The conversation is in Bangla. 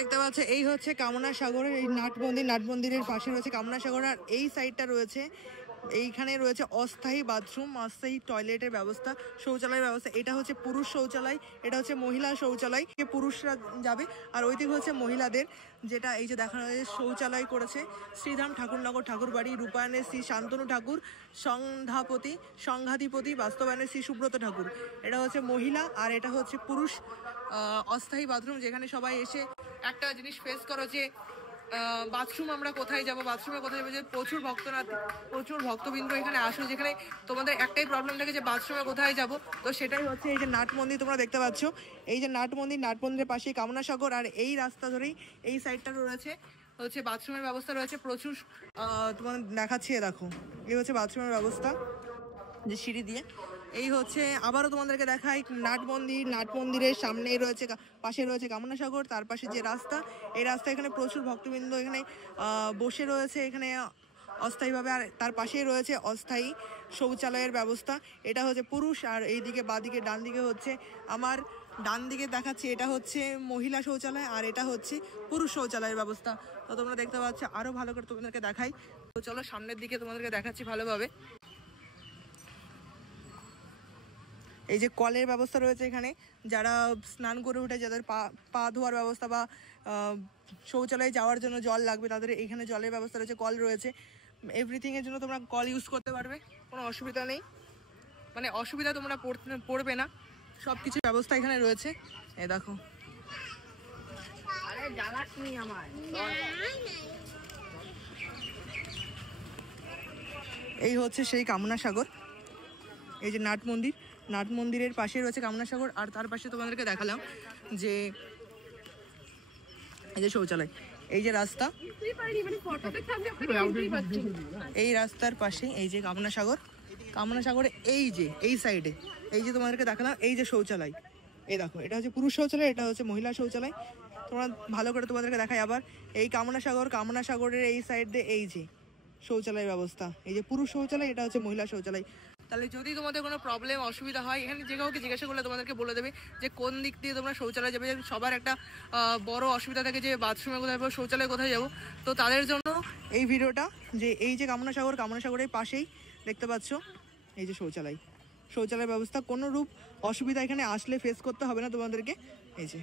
দেখতে পাচ্ছ এই হচ্ছে কামনা সাগরের এই নাট মন্দির, নাট মন্দিরের পাশে রয়েছে কামনা সাগর। আর এই সাইডটা রয়েছে, এইখানে রয়েছে অস্থায়ী বাথরুম, অস্থায়ী টয়লেটের ব্যবস্থা, শৌচালয়ের ব্যবস্থা। এটা হচ্ছে পুরুষ শৌচালয়, এটা হচ্ছে মহিলা শৌচালয়, পুরুষরা যাবে। আর ওই দিকে হচ্ছে মহিলাদের, যেটা এই যে দেখানো যায় শৌচালয় করেছে শ্রীধাম ঠাকুরনগর ঠাকুরবাড়ি, রূপায়ণের শ্রী শান্তনু ঠাকুর, সংঘাধিপতি বাস্তবায়নের শ্রী সুব্রত ঠাকুর। এটা হচ্ছে মহিলা আর এটা হচ্ছে পুরুষ অস্থায়ী বাথরুম, যেখানে সবাই এসে একটা জিনিস ফেস করো যে বাথরুম আমরা কোথায় যাব, বাথরুমে কোথায় যাবো, যে প্রচুর ভক্তবৃন্দ এখানে আসো, যেখানে তোমাদের একটাই প্রবলেম থাকে যে বাথরুমে কোথায় যাব। তো সেটাই হচ্ছে এই যে নাট মন্দির তোমরা দেখতে পাচ্ছ, এই যে নাট মন্দির, নাট মন্দিরের পাশে কামনা সাগর। আর এই রাস্তা ধরেই এই সাইডটা রয়েছে হচ্ছে বাথরুমের ব্যবস্থা রয়েছে প্রচুর। তোমাদের দেখাচ্ছি, দেখো এই হচ্ছে বাথরুমের ব্যবস্থা যে সিঁড়ি দিয়ে। এই হচ্ছে আবারও তোমাদেরকে দেখাই নাট মন্দির, নাট মন্দিরের সামনেই রয়েছে, পাশে রয়েছে কামনা সাগর, তার পাশে যে রাস্তা, এই রাস্তা এখানে প্রচুর ভক্তবৃন্দ এখানে বসে রয়েছে এখানে অস্থায়ীভাবে। আর তার পাশেই রয়েছে অস্থায়ী শৌচালয়ের ব্যবস্থা। এটা হচ্ছে পুরুষ, আর এইদিকে বাঁদিকে ডান দিকে হচ্ছে, আমার ডান দিকে দেখাচ্ছি এটা হচ্ছে মহিলা শৌচালয়, আর এটা হচ্ছে পুরুষ শৌচালয়ের ব্যবস্থা। তো তোমরা দেখতে পাচ্ছ, আরও ভালো করে তোমাদেরকে দেখাই। তো চলো সামনের দিকে তোমাদেরকে দেখাচ্ছি ভালোভাবে। এই যে কলের ব্যবস্থা রয়েছে এখানে, যারা স্নান করে উঠে যাদের পা ধোয়ার ব্যবস্থা বা শৌচালয়ে যাওয়ার জন্য জল লাগবে, তাদের এখানে জলের ব্যবস্থা রয়েছে, কল রয়েছে। এভরিথিংয়ের জন্য তোমরা কল ইউজ করতে পারবে, কোনো অসুবিধা নেই, মানে অসুবিধা তোমরা পড়বে না, সব কিছু ব্যবস্থা এখানে রয়েছে। এই দেখো, এই হচ্ছে সেই কামনা সাগর, এই যে নাট মন্দির, নাট মন্দিরের পাশে রয়েছে কামনা সাগর। আর তার পাশে তোমাদেরকে দেখালাম যে এই যে শৌচালয়, এই যে রাস্তা, এই রাস্তার পাশে এই যে কামনা সাগর, কামনা সাগরে এই যে এই সাইডে এই যে তোমাদেরকে দেখালাম এই যে শৌচালয়, এই দেখো এটা হচ্ছে পুরুষ শৌচালয়, এটা হচ্ছে মহিলা শৌচালয়। তোমরা ভালো করে তোমাদেরকে দেখাই আবার, এই কামনা সাগর, কামনা সাগরের এই সাইড দিয়ে এই যে শৌচালয়ের ব্যবস্থা, এই যে পুরুষ শৌচালয়, এটা হচ্ছে মহিলা শৌচালয়। তাহলে যদি তোমাদের কোনো প্রবলেম অসুবিধা হয়, এখানে যে কাউকে জিজ্ঞাসা করলে তোমাদেরকে বলে দেবে যে কোন দিক দিয়ে তোমরা শৌচালয় যাবে। সবার একটা বড় অসুবিধা থাকে যে বাথরুমে কোথায় যাবো, শৌচালয়ে কোথায় যাবো। তো তাদের জন্য এই ভিডিওটা, যে এই যে কামনা সাগর, কামনা সাগরের পাশেই দেখতে পাচ্ছ এই যে শৌচালয়, শৌচালয়ের ব্যবস্থা, কোনো রূপ অসুবিধা এখানে আসলে ফেস করতে হবে না তোমাদেরকে। এই যে